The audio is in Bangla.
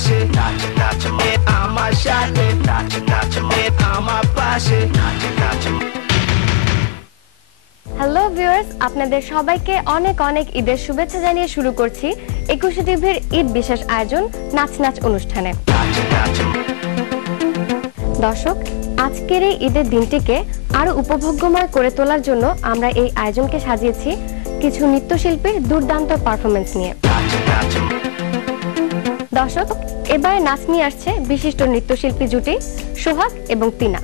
পাশে নাচ নাচ আমার সাথে নাচ নাচ আমার পাশে নাচ নাচ। হ্যালো ভিউয়ার্স, আপনাদের সবাইকে অনেক অনেক ঈদের শুভেচ্ছা জানিয়ে শুরু করছি 21 টিভির ঈদ বিশেষ আয়োজন নাচ নাচ অনুষ্ঠানে। দর্শক, আজকের এই ঈদের দিনটিকে আরো উপভোগ্যময় করে তোলার জন্য আমরা এই আয়োজনকে সাজিয়েছি কিছু নৃত্যশিল্পীর দুর্দান্ত পারফরমেন্স নিয়ে। দর্শক, এবারে নাচ নিয়ে আসছে বিশিষ্ট নৃত্যশিল্পী জুটি সোহাগ এবং তিনা।